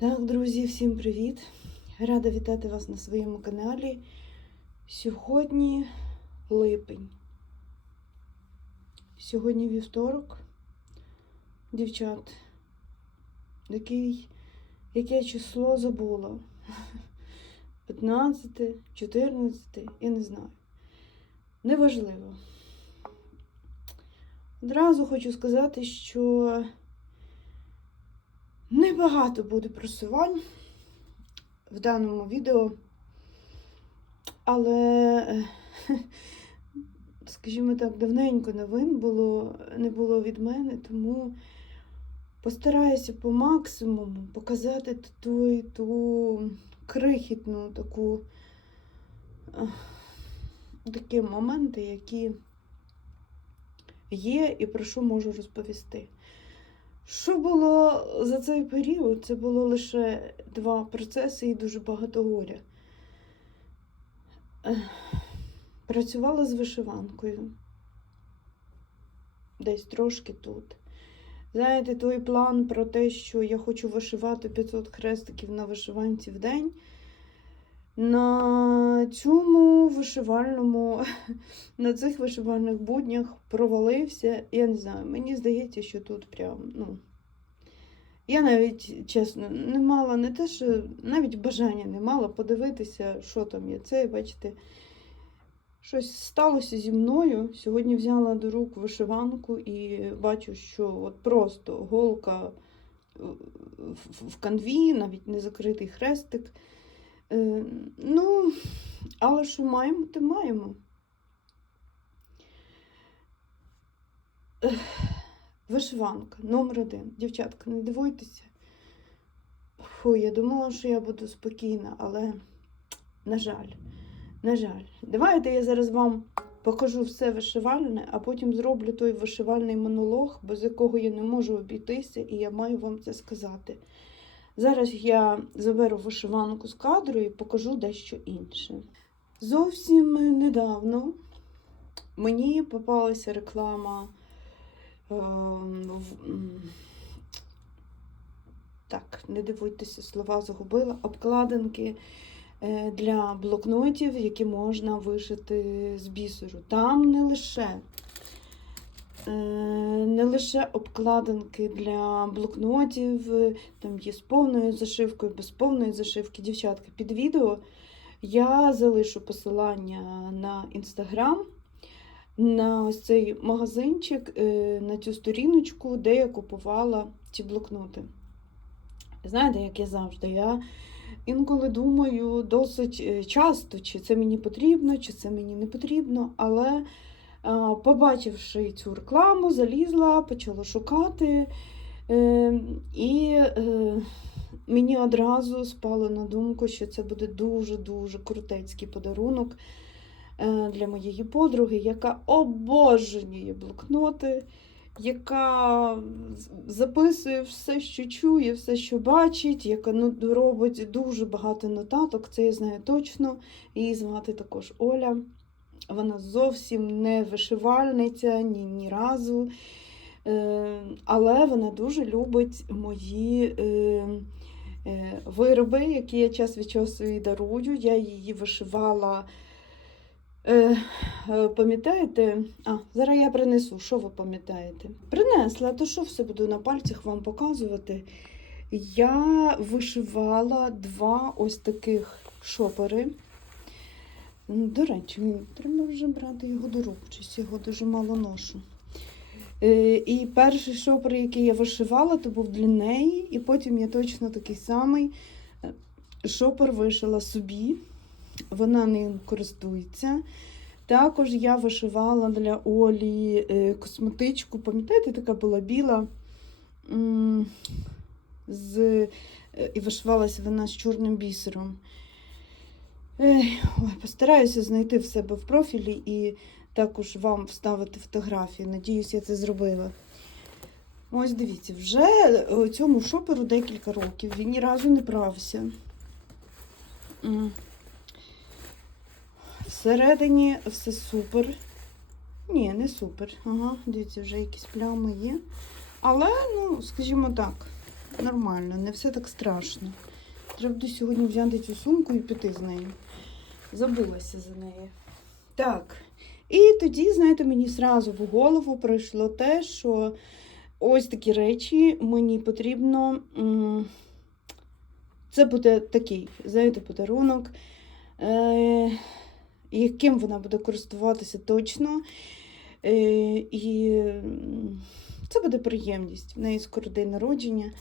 Так, друзі, всім привіт! Рада вітати вас на своєму каналі. Сьогодні липень. Сьогодні вівторок. Дівчат, який, яке число забула? 15, 14, я не знаю. Неважливо. Одразу хочу сказати, що Небагато буде просувань в даному відео, але, е, скажімо так, давненько новин було, не було від мене, тому постараюся по максимуму показати ту, і ту крихітну таку е, такі моменти, які є і про що можу розповісти. Що було за цей період? Це було лише два процеси і дуже багато горя. Працювала з вишиванкою. Десь трошки тут. Знаєте, той план про те, що я хочу вишивати 500 хрестиків на вишиванці в день. На цьому вишивальному, на цих вишивальних буднях провалився. Я не знаю, мені здається, що тут прям, ну. Я навіть, чесно, не мала не те, що навіть бажання не мала подивитися, що там є. Це, бачите, щось сталося зі мною. Сьогодні взяла до рук вишиванку і бачу, що от просто голка в- канві, навіть не закритий хрестик. Е, Ну, але що маємо, то маємо. Вишиванка номер один. Дівчатка, не дивуйтеся. Фу, я думала, що я буду спокійна, але, на жаль, на жаль. Давайте я зараз вам покажу все вишивальне, а потім зроблю той вишивальний монолог, без якого я не можу обійтися, і я маю вам це сказати. Зараз я заберу вишиванку з кадру і покажу дещо інше. Зовсім недавно мені попалася реклама. ем, в- Так, не дивуйтеся, слова загубила. Обкладинки е, для блокнотів, які можна вишити з бісеру. Там не лише не лише обкладинки для блокнотів, е, там є з повною зашивкою, без повної зашивки. Дівчатки, під відео я залишу посилання на інстаграм, на ось цей магазинчик, е, на цю сторіночку, де я купувала ці блокноти. Знаєте, як я завжди, я інколи думаю досить е, часто, чи це мені потрібно, чи це мені не потрібно, але. Побачивши цю рекламу, залізла, почала шукати. Е, І е, мені одразу спало на думку, що це буде дуже-дуже крутецький подарунок е, для моєї подруги, яка обожнює блокноти, яка записує все, що чує, все, що бачить, яка ну, робить дуже багато нотаток. Це я знаю точно. Її звати також Оля. Вона зовсім не вишивальниця ні, ні разу. Е, але вона дуже любить мої е, е, вироби, які я час від часу їй дарую. Я її вишивала. Пам'ятаєте? А, зараз я принесу, що ви пам'ятаєте? Принесла, то що все буду на пальцях вам показувати. Я вишивала два ось таких шопери. Ну, До речі, треба вже брати його до рук, щось його дуже мало ношу. Е, і перший шопер, який я вишивала, то був для неї, і потім я точно такий самий е, шопер вишила собі. Вона ним користується. Також я вишивала для Олі е, косметичку. Пам'ятаєте, така була біла. З, і вишивалася вона з чорним бісером. Ой, постараюся знайти в себе в профілі і також вам вставити фотографії. Надіюсь, я це зробила. Ось дивіться, вже цьому шоперу декілька років. Він ні разу не прався. Всередині все супер. Ні, не супер. Ага, дивіться, вже якісь плями є. Але, ну, скажімо так, нормально, не все так страшно. Треба буде сьогодні взяти цю сумку і піти з нею. Забулася за нею. Так. І тоді, знаєте, мені зразу в голову прийшло те, що ось такі речі мені потрібно. Це буде такий, знаєте, подарунок, е, яким вона буде користуватися точно. Е, і це буде приємність. В неї скоро день народження.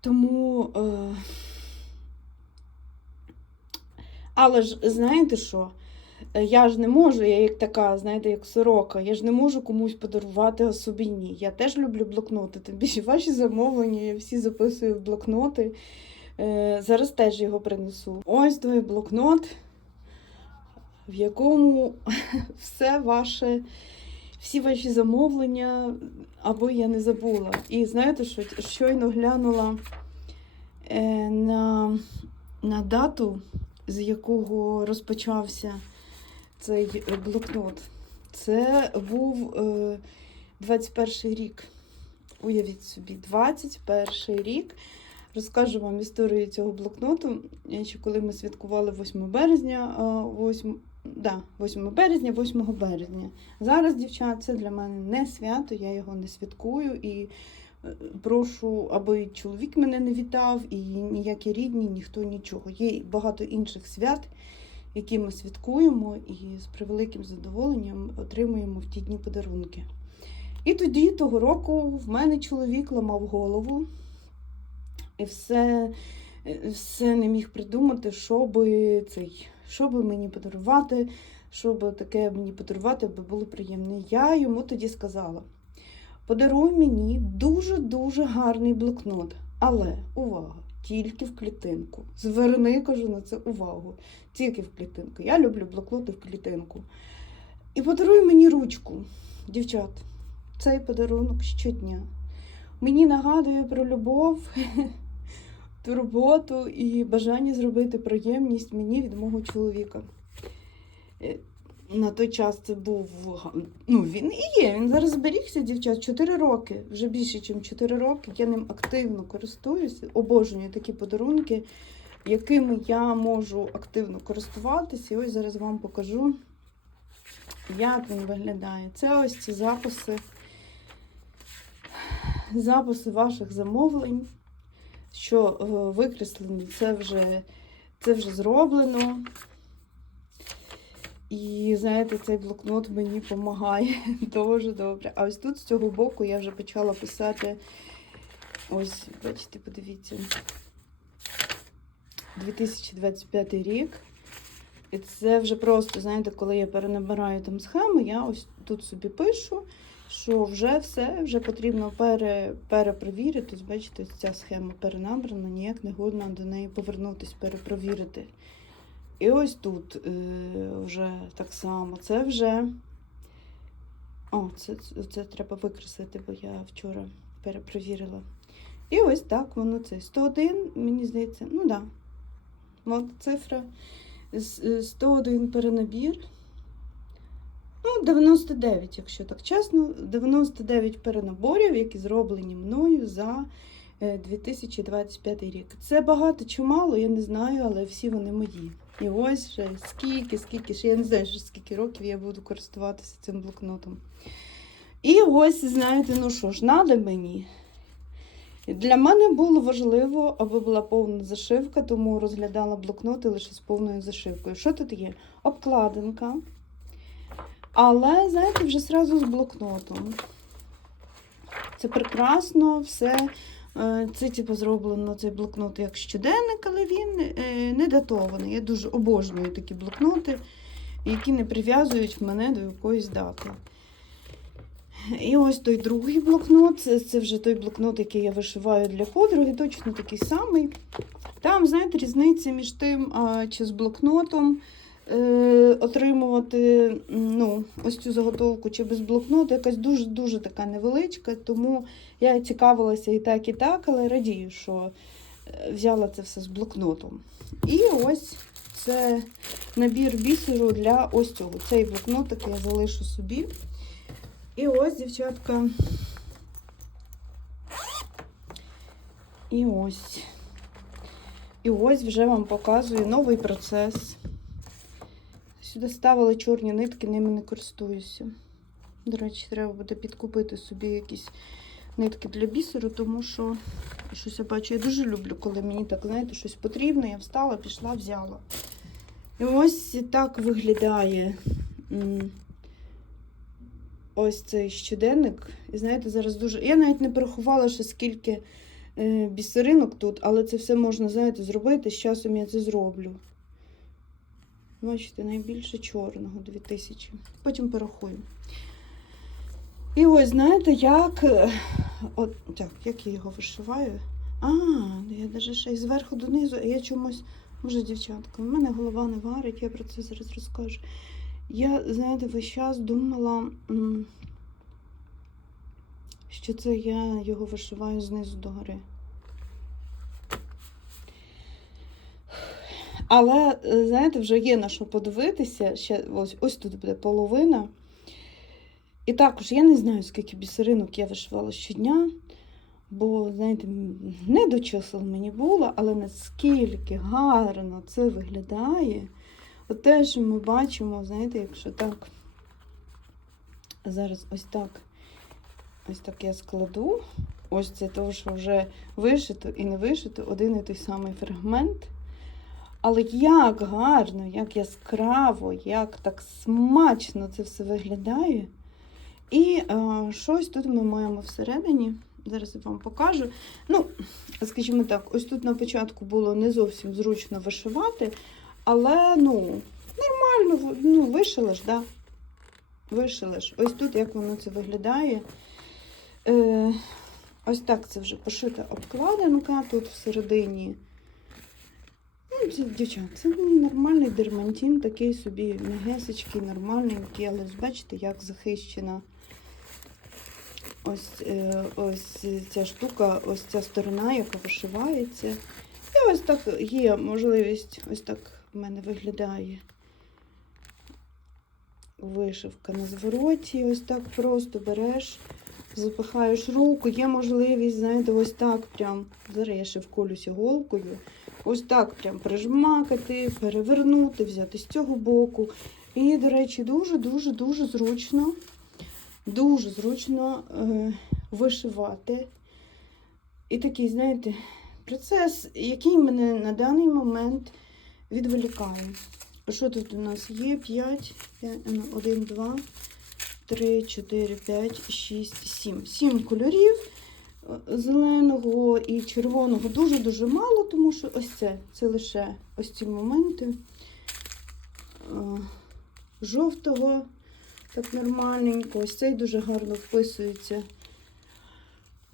Тому. Але ж знаєте що? Е, Я ж не можу, я як така, знаєте, як сорока, я ж не можу комусь подарувати, а собі ні. Я теж люблю блокноти. Тим більше ваші замовлення, я всі записую в блокноти. Е, зараз теж його принесу. Ось той блокнот, в якому все ваше, всі ваші замовлення, або я не забула. І знаєте, що щойно глянула е, на, на дату, з якого розпочався цей е, блокнот. Це був е, 21 рік. Уявіть собі, 21 рік. Розкажу вам історію цього блокноту. Е, Ще коли ми святкували 8 березня, е, 8, да, 8 березня, 8 березня. Зараз, дівчат, це для мене не свято, я його не святкую і е, прошу, аби чоловік мене не вітав, і ніякі рідні, ніхто нічого. Є багато інших свят, які ми святкуємо, і з превеликим задоволенням отримуємо в ті дні подарунки. І тоді, того року, в мене чоловік ламав голову і все, все не міг придумати, що би цей, що би мені подарувати, що би таке мені подарувати, аби було приємно. Я йому тоді сказала: подаруй мені дуже-дуже гарний блокнот, але увага! Тільки в клітинку. Зверни, кажу на це увагу. Тільки в клітинку. Я люблю блокноти в клітинку. І подаруй мені ручку, дівчат. Цей подарунок щодня. Мені нагадує про любов, турботу і бажання зробити приємність мені від мого чоловіка. На той час це був. Ну, він і є. Він зараз зберігся, дівчат, 4 роки, вже більше, ніж 4 роки. Я ним активно користуюся, обожнюю такі подарунки, якими я можу активно користуватися. І ось зараз вам покажу, як він виглядає. Це ось ці записи записи ваших замовлень, що е, викреслені, це вже, це вже зроблено. І знаєте, цей блокнот мені допомагає дуже добре. А ось тут з цього боку я вже почала писати. Ось, бачите, подивіться. 2025 рік. І це вже просто, знаєте, коли я перенабираю там схеми, я ось тут собі пишу, що вже все, вже потрібно пере, перепровірити. Ось, бачите, ось ця схема перенабрана, ніяк не годно до неї повернутися, перепровірити. І ось тут е, вже так само. Це вже. О, це, це, треба викреслити, бо я вчора перепровірила. І ось так воно це. 101, мені здається, ну так. Да. От цифра. Е, 101 перенабір. Ну, 99, якщо так чесно, 99 перенаборів, які зроблені мною за е, 2025 рік. Це багато чи мало, я не знаю, але всі вони мої. І ось вже скільки, скільки, ще я не знаю, ще скільки років я буду користуватися цим блокнотом. І ось, знаєте, ну що ж, надо мені. Для мене було важливо, аби була повна зашивка, тому розглядала блокноти лише з повною зашивкою. Що тут є? Обкладинка. Але, знаєте, вже зразу з блокнотом. Це прекрасно, все. Е, Це, типу, зроблено цей блокнот як щоденник, але він е, не датований. Я дуже обожнюю такі блокноти, які не прив'язують мене до якоїсь дати. І ось той другий блокнот. Це, це вже той блокнот, який я вишиваю для подруги, точно такий самий. Там, знаєте, різниця між тим, чи з блокнотом е, отримувати ну, ось цю заготовку, чи без блокноту, якась дуже-дуже така невеличка. Тому я цікавилася і так, і так, але радію, що е, взяла це все з блокнотом. І ось це набір бісеру для ось цього. Цей блокнотик я залишу собі. І ось, дівчатка, І ось. І ось вже вам показую новий процес. Сюди ставила чорні нитки, ними не користуюся. До речі, треба буде підкупити собі якісь нитки для бісеру, тому що щось я бачу, я дуже люблю, коли мені так, знаєте, щось потрібно. Я встала, пішла, взяла. І ось так виглядає ось цей щоденник. І знаєте, зараз дуже. Я навіть не порахувала, що скільки е, бісеринок тут, але це все можна, знаєте, зробити. З часом я це зроблю. Бачите, найбільше чорного 2000. Потім порахую. І ось, знаєте, як. е, От, так, як я його вишиваю? А, я навіть ще й зверху донизу, я чомусь. Може, дівчатка, в мене голова не варить, я про це зараз розкажу. Я, знаєте, весь час думала, що це я його вишиваю знизу до Але, е, знаєте, вже є на що подивитися. Ще ось, ось тут буде половина. І також я не знаю, скільки бісеринок я вишивала щодня, бо, знаєте, не до чисел мені було, але наскільки гарно це виглядає. От те, що ми бачимо, знаєте, якщо так, зараз ось так, ось так я складу. Ось це того, що вже вишито і не вишито один і той самий фрагмент. Але як гарно, як яскраво, як так смачно це все виглядає. І е, щось тут ми маємо всередині. Зараз я вам покажу. Ну, скажімо так, ось тут на початку було не зовсім зручно вишивати, але ну, нормально, ну, вишила ж, да? Вишила ж. Ось тут як воно це виглядає. Е, ось так це вже пошита обкладинка тут всередині. Дівчат, це нормальний дермантин, такий собі м'ягесечкий, нормальненький, але бачите, як захищена ось, е, ось ця штука, ось ця сторона, яка вишивається. І ось так є можливість, ось так в мене виглядає вишивка на звороті. Ось так просто береш, запихаєш руку, є можливість, знаєте, ось так прям. Зараз я ще вколюся голкою. Ось так прям прижмакати, перевернути, взяти з цього боку. І, до речі, дуже-дуже-дуже зручно, дуже зручно е, вишивати. І такий, знаєте, процес, який мене на даний момент відволікає. Що тут у нас є? 5, 1, 2, 3, 4, 5, 6, 7. 7 кольорів зеленого і червоного дуже-дуже мало, тому що ось це, це лише ось ці моменти жовтого, так нормальненько. Ось цей дуже гарно вписується.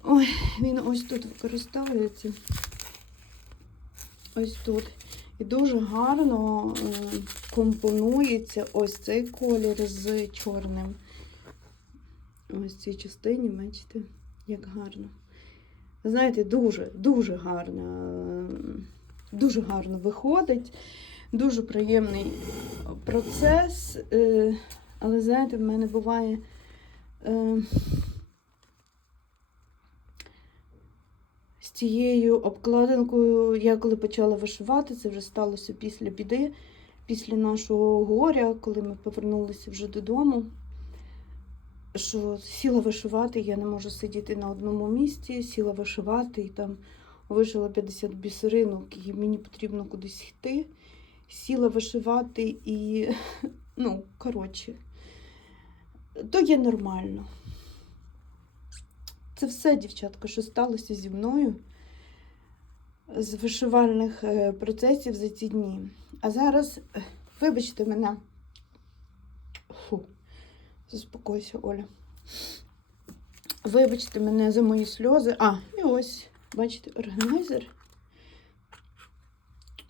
Ой, він ось тут використовується. Ось тут. І дуже гарно е, компонується ось цей колір з чорним. Ось цій частині, бачите, як гарно. Знаєте, дуже, дуже гарно, дуже гарно виходить, дуже приємний процес. е, Але, знаєте, в мене буває. е, З цією обкладинкою, я коли почала вишивати, це вже сталося після біди, після нашого горя, коли ми повернулися вже додому. Що сіла вишивати, я не можу сидіти на одному місці, сіла вишивати і там вишила 50 бісеринок, і мені потрібно кудись йти. Сіла вишивати і, ну, коротше, то є нормально. Це все, дівчатка, що сталося зі мною з вишивальних е, процесів за ці дні. А зараз, е, вибачте мене. Фу, заспокойся, Оля. Вибачте мене за мої сльози. А, і ось, бачите, органайзер.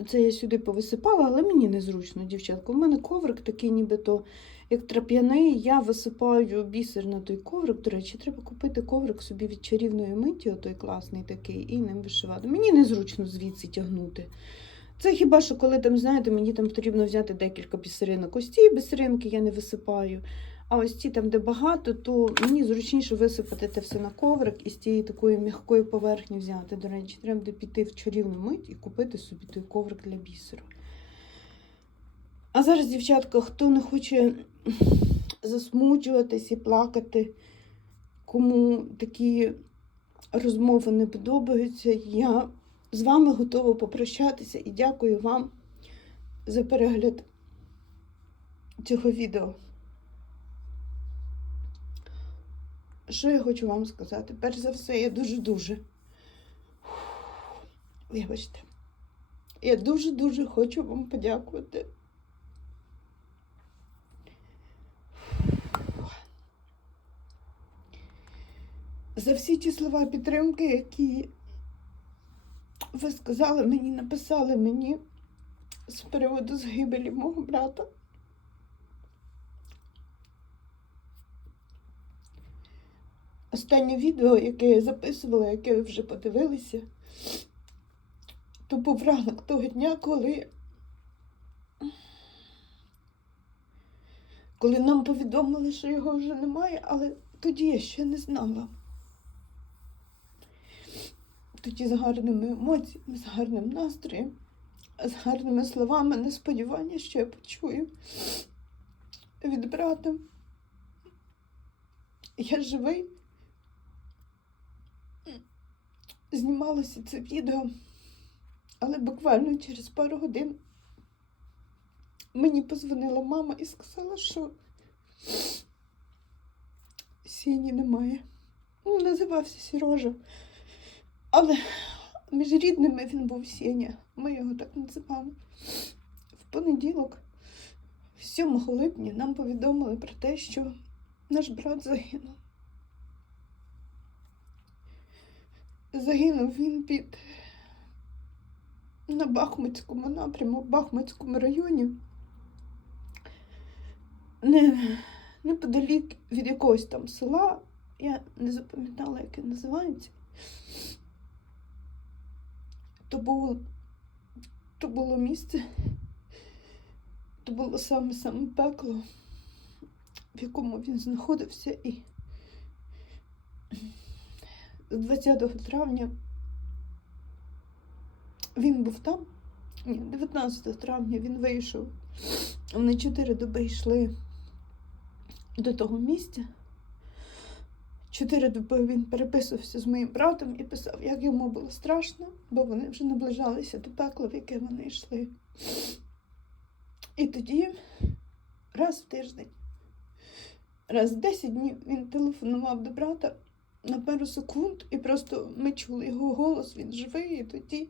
Це я сюди повисипала, але мені незручно, дівчатка. У мене коврик такий, нібито як трап'яний. Я висипаю бісер на той коврик. До речі, треба купити коврик собі від чарівної миті, отой класний такий, і ним вишивати. Мені незручно звідси тягнути. Це хіба що коли там, знаєте, мені там потрібно взяти декілька бісеринок. Ось ці бісеринки я не висипаю. А ось ці там, де багато, то мені зручніше висипати те все на коврик і з тієї такої м'якої поверхні взяти. До речі, треба буде піти в чарівну мить і купити собі той коврик для бісеру. А зараз, дівчатка, хто не хоче засмучуватись і плакати, кому такі розмови не подобаються, я з вами готова попрощатися і дякую вам за перегляд цього відео. Що я хочу вам сказати? Перш за все, я дуже-дуже. Вибачте. Я дуже-дуже хочу вам подякувати. За всі ті слова підтримки, які ви сказали мені, написали мені з приводу загибелі мого брата. Останнє відео, яке я записувала, яке ви вже подивилися, то був ранок того дня, коли, коли нам повідомили, що його вже немає, але тоді я ще не знала. Тоді з гарними емоціями, з гарним настроєм, з гарними словами, на сподівання, що я почую від брата. Я живий. Знімалося це відео, але буквально через пару годин мені позвонила мама і сказала, що Сіні немає. Ну, Називався Сірожа. Але між рідними він був Сеня. Ми його так називали. В понеділок, 7 липня, нам повідомили про те, що наш брат загинув. Загинув він під на Бахмутському напрямку, в Бахмутському районі. Не, неподалік від якогось там села. Я не запам'ятала, яке називається. То було, то було місце, то було саме-саме пекло, в якому він знаходився і 20 травня він був там. Ні, 19 травня він вийшов. Вони чотири доби йшли до того місця. Чотири доби він переписувався з моїм братом і писав, як йому було страшно, бо вони вже наближалися до пекла, в яке вони йшли. І тоді, раз в тиждень, раз в 10 днів він телефонував до брата на пару секунд, і просто ми чули його голос, він живий, і тоді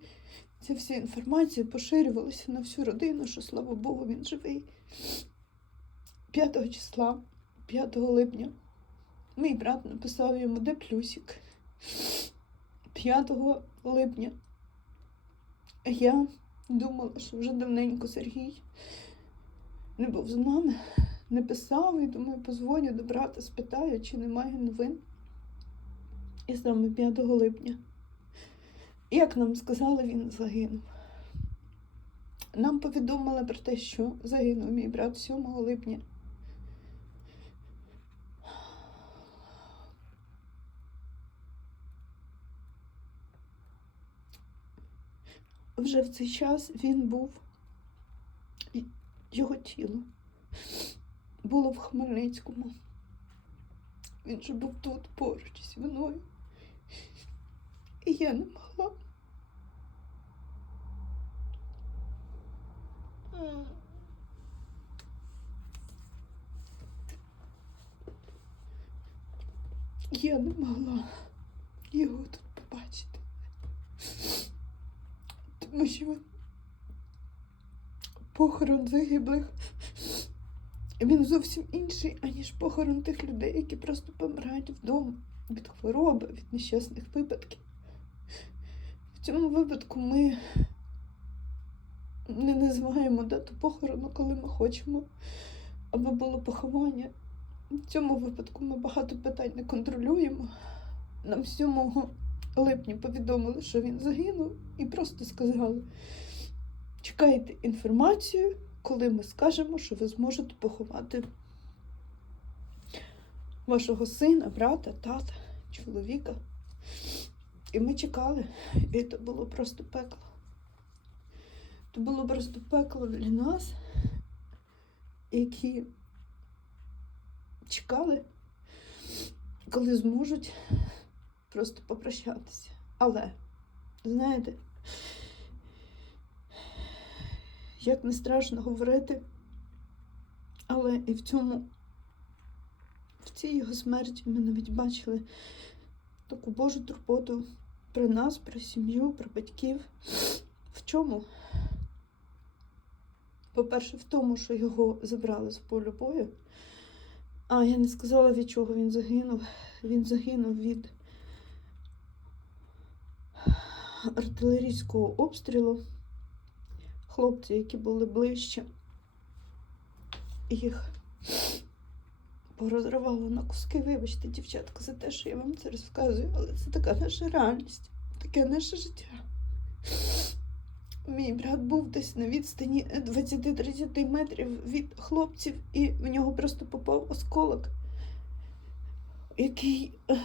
ця вся інформація поширювалася на всю родину, що слава Богу, він живий. 5 числа, 5 липня, мій брат написав йому, де плюсик. 5 липня я думала, що вже давненько Сергій не був з нами, не писав, і думаю, позвоню до брата, спитаю, чи немає новин. І саме 5 липня, як нам сказали, він загинув. Нам повідомили про те, що загинув мій брат 7 липня. Вже в цей час він був, його тіло було в Хмельницькому. Він же був тут поруч зі мною. І я не могла. Я не могла його тут побачити. Тому що похорон загиблих він зовсім інший, аніж похорон тих людей, які просто помирають вдома від хвороби, від нещасних випадків. В цьому випадку ми не називаємо дату похорону, коли ми хочемо, аби було поховання. В цьому випадку ми багато питань не контролюємо. Нам 7 липня повідомили, що він загинув, і просто сказали: чекайте інформацію, коли ми скажемо, що ви зможете поховати вашого сина, брата, тата, чоловіка. І ми чекали, і це було просто пекло. Це було просто пекло для нас, які чекали, коли зможуть просто попрощатися. Але, знаєте, як не страшно говорити, але і в цьому, в цій його смерті ми навіть бачили таку Божу турботу про нас, про сім'ю, про батьків. В чому? По-перше, в тому, що його забрали з полю бою. А, я не сказала, від чого він загинув. Він загинув від артилерійського обстрілу. Хлопці, які були ближче, їх порозривало на куски. Вибачте, дівчатка, за те, що я вам це розказую, але це така наша реальність, таке наше життя. Мій брат був десь на відстані 20-30 метрів від хлопців, і в нього просто попав осколок, який е,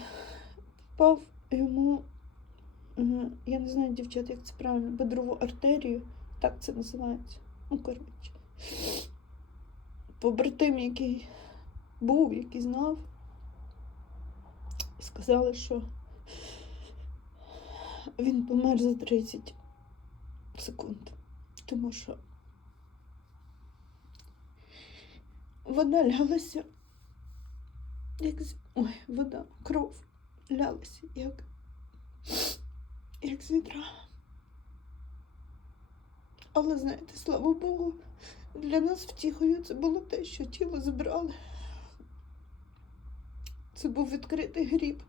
впав йому, е, я не знаю, дівчат, як це правильно, бедрову артерію, так це називається. Ну, коротше. Побратим, який був, який знав, і сказали, що він помер за 30 секунд. Тому що вода лялася, як з... Ой, вода, кров лялася, як, як з відра. Але знаєте, слава Богу, для нас втіхою це було те, що тіло забрали. Це був відкритий гріб.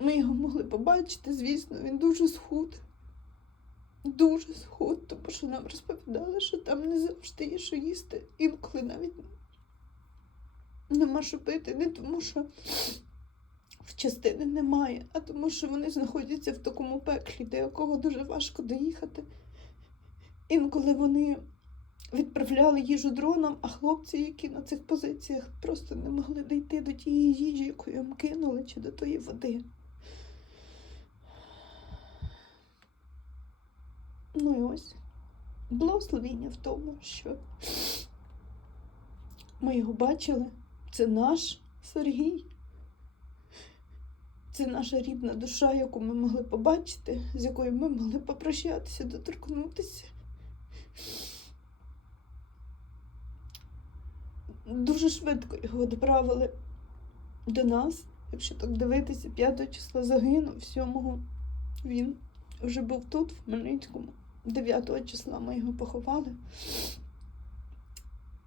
Ми його могли побачити, звісно, він дуже схуд. Дуже схуд, тому що нам розповідали, що там не завжди є що їсти. Інколи навіть нема що пити, не тому що в частини немає, а тому, що вони знаходяться в такому пеклі, до якого дуже важко доїхати. Інколи вони відправляли їжу дроном, а хлопці, які на цих позиціях, просто не могли дійти до тієї їжі, яку їм кинули, чи до тої води. Ну і ось благословіння в тому, що ми його бачили. Це наш Сергій. Це наша рідна душа, яку ми могли побачити, з якою ми могли попрощатися, доторкнутися. Дуже швидко його доправили до нас. Якщо так дивитися, 5 числа загинув, 7 він вже був тут, в Хмельницькому. 9 числа ми його поховали.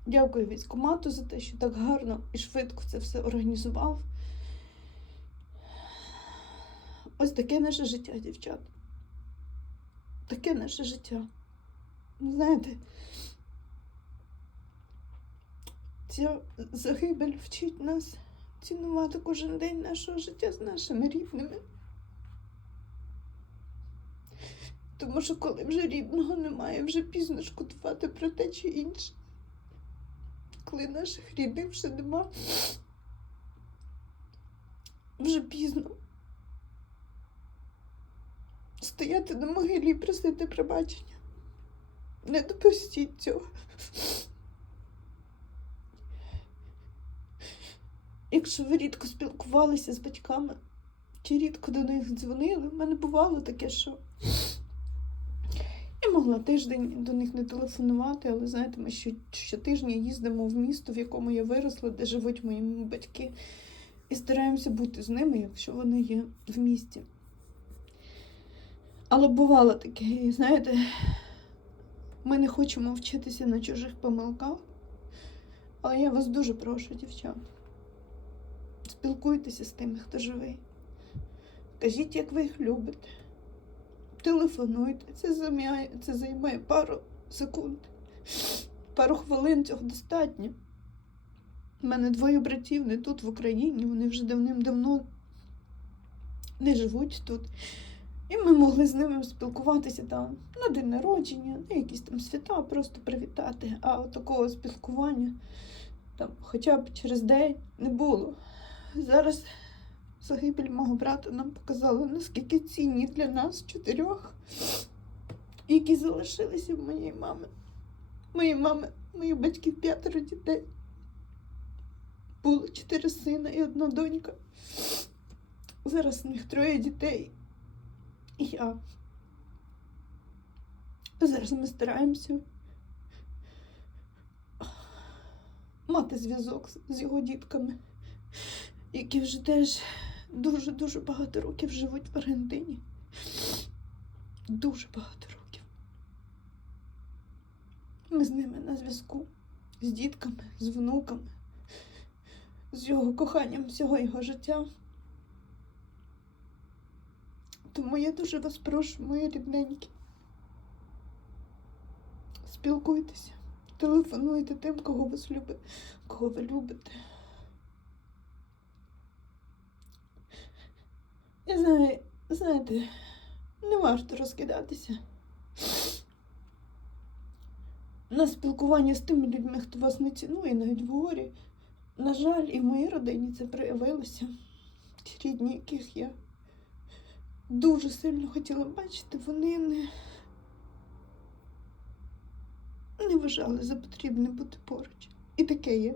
Дякую військкомату за те, що так гарно і швидко це все організував. Ось таке наше життя, дівчат. Таке наше життя. Ну, Знаєте, ця загибель вчить нас цінувати кожен день нашого життя з нашими рідними. Тому що коли вже рідного немає, вже пізно шкодувати про те чи інше. Коли наших рідних вже нема, вже пізно. Стояти на могилі і просити пробачення. Не допустіть цього. Якщо ви рідко спілкувалися з батьками, чи рідко до них дзвонили, в мене бувало таке, що я могла тиждень до них не телефонувати, але знаєте, ми що- щотижня їздимо в місто, в якому я виросла, де живуть мої батьки, і стараємося бути з ними, якщо вони є в місті. Але бувало таке, і знаєте, ми не хочемо вчитися на чужих помилках, але я вас дуже прошу, дівчата. Спілкуйтеся з тими, хто живий. Кажіть, як ви їх любите. Телефонуйте. Це займає, це займає пару секунд. Пару хвилин цього достатньо. У мене двоє братів не тут, в Україні. Вони вже давним-давно не живуть тут. І ми могли з ними спілкуватися там на день народження, на якісь там свята, просто привітати. А от такого спілкування там хоча б через день не було. Зараз загибель мого брата нам показала, наскільки цінні для нас чотирьох, які залишилися в моєї мами. Моєї мами, моїх батьків п'ятеро дітей. Було чотири сина і одна донька. Зараз у них троє дітей. І я. Зараз ми стараємося мати зв'язок з- з його дітками, які вже теж дуже-дуже багато років живуть в Аргентині. Дуже багато років. Ми з ними на зв'язку, з дітками, з внуками, з його коханням всього його життя. Тому я дуже вас прошу, мої рідненькі. Спілкуйтеся, телефонуйте тим, кого ви любите, кого ви любите. Я знаю, знаєте, не варто розкидатися на спілкування з тими людьми, хто вас не цінує, навіть в горі. На жаль, і в моїй родині це проявилося. Ті рідні, яких я дуже сильно хотіла бачити, вони не, не вважали за потрібне бути поруч. І таке є.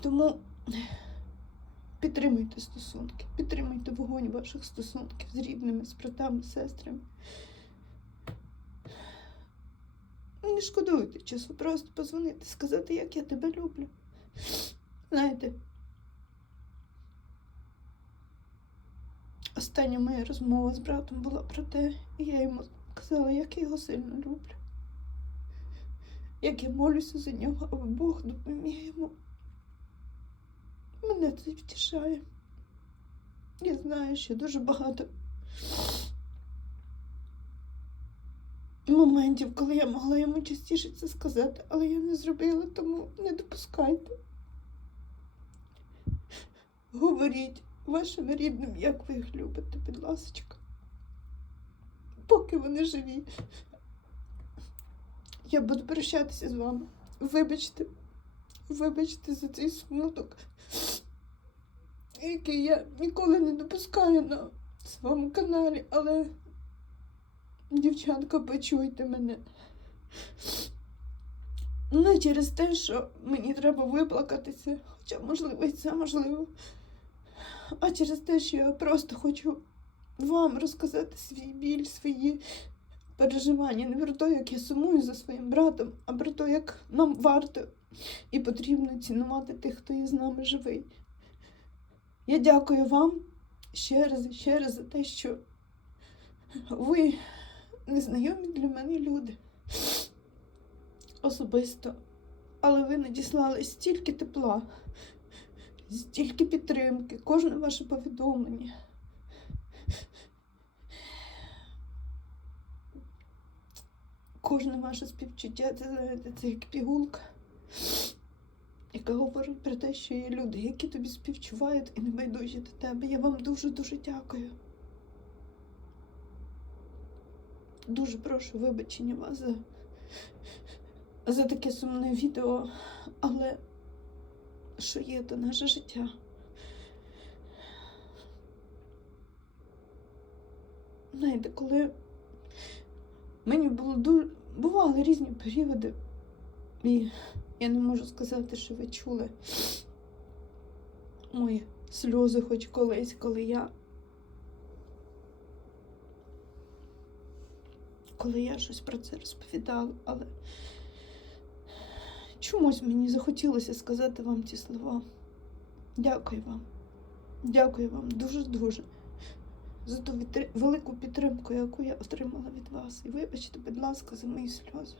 Тому підтримуйте стосунки, підтримуйте вогонь ваших стосунків з рідними, з братами, сестрами. Не шкодуйте часу, просто позвонити, сказати, як я тебе люблю. Знаєте, остання моя розмова з братом була про те, і я йому сказала, як я його сильно люблю. Як я молюся за нього, аби Бог допоміг йому. Мене це втішає. Я знаю, що дуже багато моментів, коли я могла йому частіше це сказати, але я не зробила, тому не допускайте. Говоріть вашим рідним, як ви їх любите, будь ласка. Поки вони живі. Я буду прощатися з вами. Вибачте, вибачте за цей смуток, який я ніколи не допускаю на своєму каналі, але дівчатка, почуйте мене. Не через те, що мені треба виплакатися, хоча, можливо, і це можливо, а через те, що я просто хочу вам розказати свій біль, свої переживання. Не про те, як я сумую за своїм братом, а про те, як нам варто і потрібно цінувати тих, хто є з нами живий. Я дякую вам ще раз і ще раз за те, що ви незнайомі для мене люди. Особисто. Але ви надіслали стільки тепла, стільки підтримки, кожне ваше повідомлення. Кожне ваше співчуття, це, це як пігулка, яка говорить про те, що є люди, які тобі співчувають і не байдужі до тебе. Я вам дуже-дуже дякую. Дуже прошу вибачення вас за, за таке сумне відео, але що є, то наше життя. Знаєте, коли мені було дуже. Бували різні періоди, і я не можу сказати, що ви чули мої сльози хоч колись, коли я. Коли я щось про це розповідала, але чомусь мені захотілося сказати вам ці слова. Дякую вам. Дякую вам дуже-дуже за ту велику підтримку, яку я отримала від вас. І вибачте, будь ласка, за мої сльози.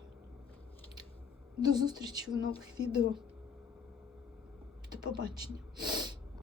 До зустрічі в нових відео. До побачення.